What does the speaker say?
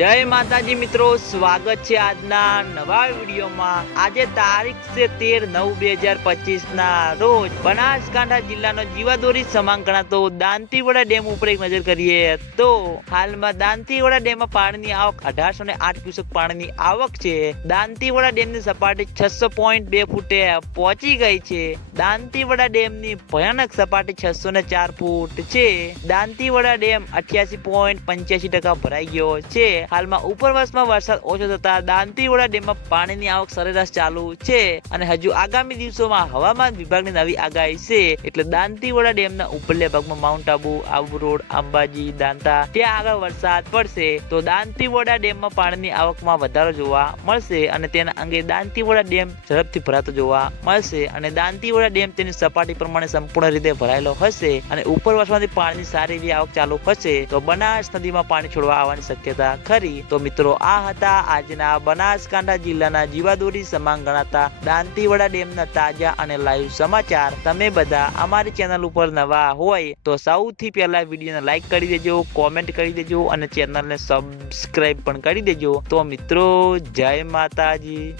જય માતાજી મિત્રો, સ્વાગત છે આજના નવા વિડીયોમાં. આજે તારીખ છે તેર નવ બે હજાર પચીસ ના રોજ બનાસકાંઠા જિલ્લાનો જીવાદોરી સમાંગ ગણાતો દાંતીવાડા ડેમ ઉપર એક નજર કરીએ તો હાલમાં દાંતીવાડા ડેમમાં પાણીની આવક અઢારસો ને આઠ ક્યુસેક પાણીની આવક છે. દાંતીવાડા ડેમની સપાટી છસો પોઈન્ટ બે ફૂટે પહોંચી ગઈ છે. દાંતીવાડા ડેમની ભયાનક સપાટી છસો ને ચાર ફૂટ છે. દાંતીવાડા ડેમ અઠ્યાસી પોઈન્ટ પંચ્યાસી ટકા ભરાઈ ગયો છે. હાલમાં ઉપરવાસમાં વરસાદ ઓછો થતા દાંતીવાડા ડેમમાં પાણીની આવક સરેરાશ ચાલુ છે અને હજુ આગામી દિવસોમાં હવામાન વિભાગની નવી આગાહી છે. એટલે દાંતીવાડા ડેમના ઉપરલા ભાગમાં માઉન્ટ આબુ આબુ રોડ, અંબાજી, દાંતા, ત્યાં આગળ વરસાદ પડશે. તો દાંતીવાડા ડેમમાં પાણીની આવકમાં વધારો જોવા મળશે અને તેના અંગે દાંતીવાડા ડેમ ઝડપથી ભરાતો જોવા મળશે અને દાંતીવાડા ડેમ તેની સપાટી પ્રમાણે સંપૂર્ણ રીતે ભરાયેલો હશે અને ઉપરવાસમાંથી પાણીની સારી એવી આવક ચાલુ હશે. તો બનાસ નદીમાં પાણી છોડવા આવવાની શક્યતા ખરી. તો મિત્રો, આ હતા આજના બનાસકાંઠા જિલ્લાના જીવાદોરી સમાન ગણાતા દાંતીવાડા ડેમના તાજા અને લાઈવ સમાચાર. તમે બધા અમારી ચેનલ ઉપર નવા હોય તો સૌથી પહેલા વિડીયોને લાઈક કરી દેજો, કોમેન્ટ કરી દેજો અને ચેનલને સબસ્ક્રાઈબ પણ કરી દેજો. તો મિત્રો, જય માતાજી.